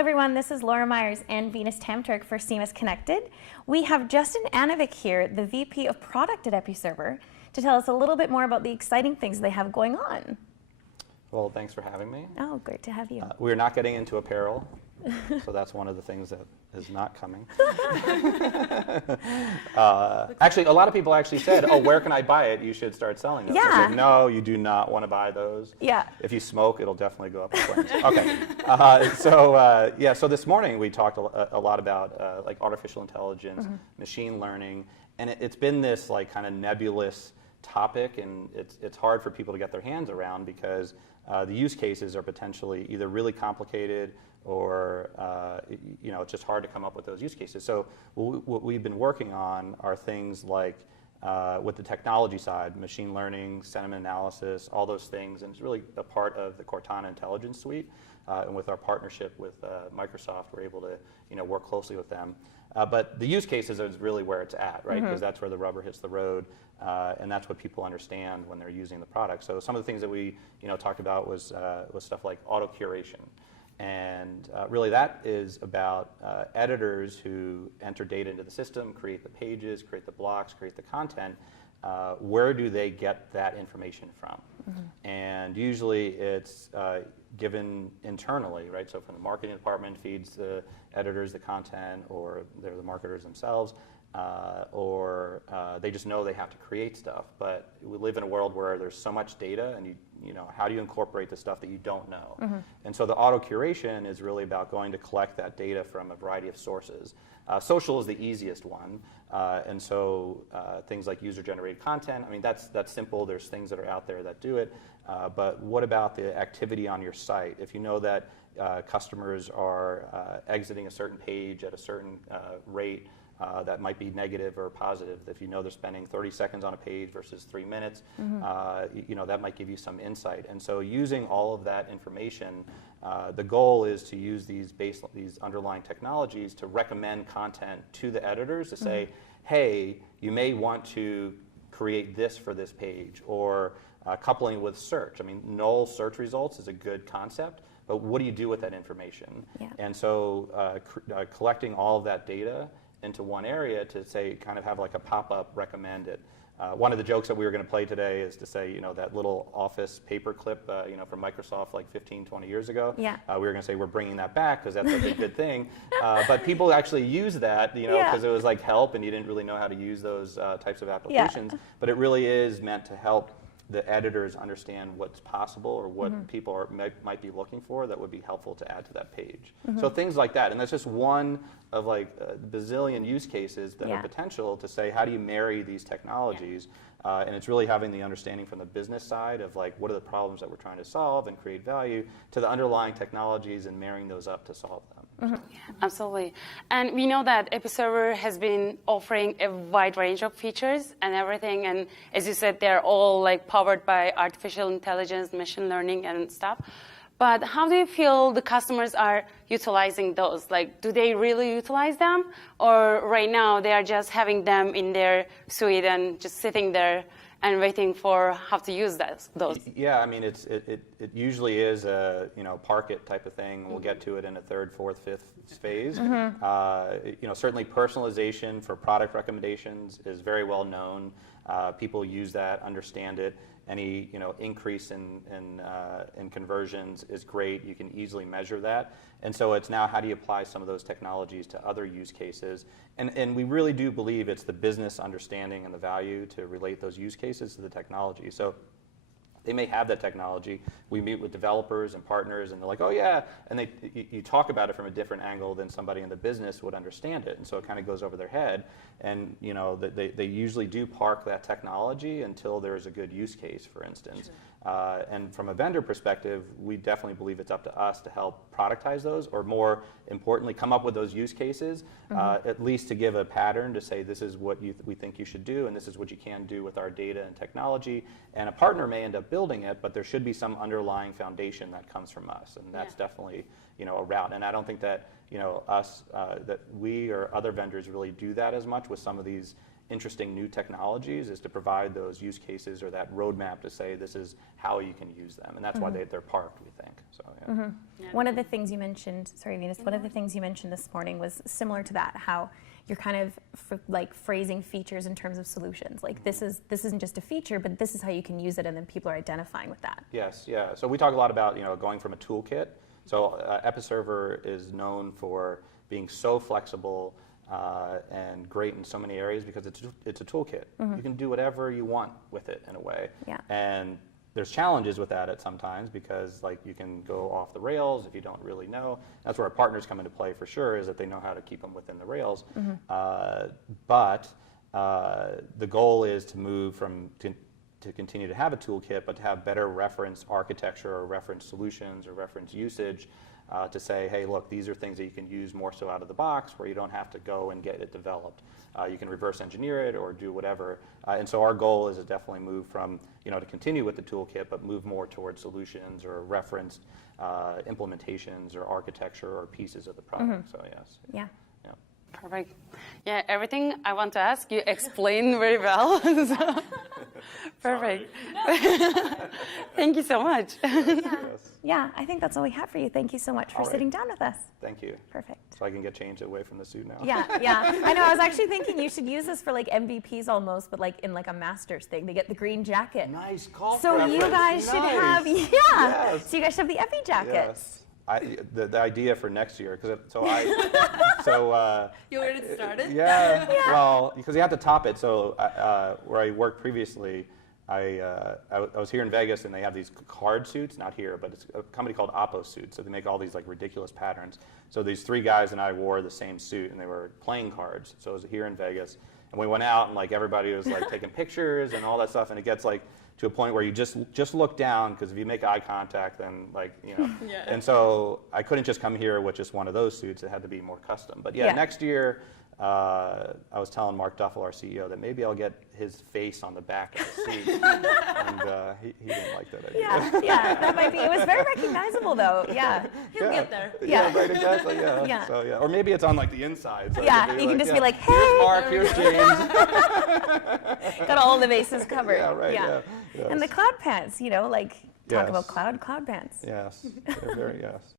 everyone, this is Laura Myers and Venus Tamturk for CMS-Connected. We have Justin Anovick here, the VP of Product at Episerver, to tell us a little bit more about the exciting things they have going on. Well, thanks for having me. Oh, great to have you. We're not getting into apparel, so that's one of the things that is not coming. Actually, a lot of people actually said, oh, where can I buy it? You should start selling those. Yeah. I said, no, you do not want to buy those. Yeah. If you smoke, it'll definitely go up in flames. Okay. So this morning we talked a lot about like artificial intelligence, machine learning, and it's been this like kind of nebulous topic, and it's hard for people to get their hands around because the use cases are potentially either really complicated or it's just hard to come up with those use cases. So what we've been working on are things like with the technology side, machine learning, sentiment analysis, all those things, and it's really a part of the Cortana Intelligence Suite. And with our partnership with Microsoft, we're able to work closely with them. But the use cases is really where it's at, right? Because that's where the rubber hits the road, and that's what people understand when they're using the product. So some of the things that we talked about was stuff like auto curation. And really that is about editors who enter data into the system, create the pages, create the blocks, create the content. Where do they get that information from? And usually it's given internally, right? So from the marketing department feeds the editors the content, or they're the marketers themselves, or they just know they have to create stuff. But we live in a world where there's so much data, and how do you incorporate the stuff that you don't know? And so the auto curation is really about going to collect that data from a variety of sources. Social is the easiest one, and so things like user-generated content. I mean, that's simple. There's things that are out there that do it. But what about the activity on your site? If you know that customers are exiting a certain page at a certain rate, that might be negative or positive. If you know they're spending 30 seconds on a page versus 3 minutes, that might give you some insight. And so using all of that information, the goal is to use these underlying technologies to recommend content to the editors to say, hey, you may want to create this for this page, or coupling with search. I mean, null search results is a good concept, but what do you do with that information? Yeah. And so collecting all of that data into one area to say, kind of have like a pop-up recommended. One of the jokes that we were going to play today is to say, that little Office paperclip, from Microsoft like 15, 20 years ago. Yeah. We were going to say we're bringing that back because that's a good thing. But people actually use that, because it was like help, and you didn't really know how to use those types of applications. Yeah. But it really is meant to help the editors understand what's possible, or what people might be looking for that would be helpful to add to that page. So things like that, and that's just one of like a bazillion use cases that are potential to say, how do you marry these technologies? And it's really having the understanding from the business side of like, what are the problems that we're trying to solve and create value, to the underlying technologies and marrying those up to solve them. Yeah, absolutely. And we know that Episerver has been offering a wide range of features and everything. And as you said, they're all like powered by artificial intelligence, machine learning, and stuff. But how do you feel the customers are utilizing those? Like, do they really utilize them? Or right now they are just having them in their suite and just sitting there and waiting for how to use those? Yeah, I mean, it usually is a park it type of thing. We'll get to it in a third, fourth, fifth phase. Certainly personalization for product recommendations is very well known. People use that, understand it. Any increase in conversions is great. You can easily measure that. And so it's now, how do you apply some of those technologies to other use cases? And we really do believe it's the business understanding and the value to relate those use cases to the technology. So they may have that technology. We meet with developers and partners, and they're like, oh yeah, and you talk about it from a different angle than somebody in the business would understand it, and so it kind of goes over their head. And they usually do park that technology until there's a good use case, for instance. Sure. And from a vendor perspective, we definitely believe it's up to us to help productize those, or more importantly, come up with those use cases, at least to give a pattern to say, this is what we think you should do, and this is what you can do with our data and technology. And a partner may end up building it, but there should be some underlying foundation that comes from us, and that's definitely a route. And I don't think that that we or other vendors really do that as much with some of these interesting new technologies is to provide those use cases or that roadmap to say this is how you can use them, and that's why they're parked, we think. So yeah. One of the things you mentioned, sorry Venus, one of the things you mentioned this morning was similar to that, how you're kind of like phrasing features in terms of solutions. Like this isn't just a feature, but this is how you can use it, and then people are identifying with that. Yes, yeah. So we talk a lot about going from a toolkit. So Episerver is known for being so flexible and great in so many areas because it's a toolkit. You can do whatever you want with it in a way. Yeah. And there's challenges with that at sometimes because like you can go off the rails if you don't really know. That's where our partners come into play for sure, is that they know how to keep them within the rails. But the goal is to move from to continue to have a toolkit, but to have better reference architecture or reference solutions or reference usage to say, hey, look, these are things that you can use more so out of the box where you don't have to go and get it developed. You can reverse engineer it or do whatever. And so our goal is to definitely move from, to continue with the toolkit, but move more towards solutions or referenced implementations or architecture or pieces of the product. So yes. Yeah. Perfect. Yeah, everything I want to ask you explained very well. So, perfect. Thank you so much. Yeah, I think that's all we have for you. Thank you so much for sitting down with us. Thank you. Perfect. So I can get changed away from the suit now. Yeah. I know. I was actually thinking you should use this for like MVPs almost, but like in like a master's thing. They get the green jacket. Nice call. So you guys should have, Yes. So you guys should have the Epi jackets. Yes. The idea for next year, because you already started? Yeah. Well, because you have to top it. So where I worked previously, I was here in Vegas, and they have these card suits. Not here, but it's a company called Oppo Suits. So they make all these like ridiculous patterns. So these three guys and I wore the same suit, and they were playing cards. So it was here in Vegas, and we went out, and like everybody was like taking pictures and all that stuff, and it gets like to a point where you just look down, because if you make eye contact, then like Yeah. And so I couldn't just come here with just one of those suits. It had to be more custom. But yeah. Next year, I was telling Mark Duffel, our CEO, that maybe I'll get his face on the back of the suit, and he didn't like that idea. Yeah, that might be. It was very recognizable, though. Yeah. He'll get there. Yeah, right, exactly. Yeah. Yeah. So yeah, or maybe it's on like the inside. So Yeah, you can just be like, hey. Here's Mark, here's James. Got all the bases covered. Yeah, right. Yeah. Yes. And the cloud pants, like talk Yes. about cloud pants. Yes. They're very yes.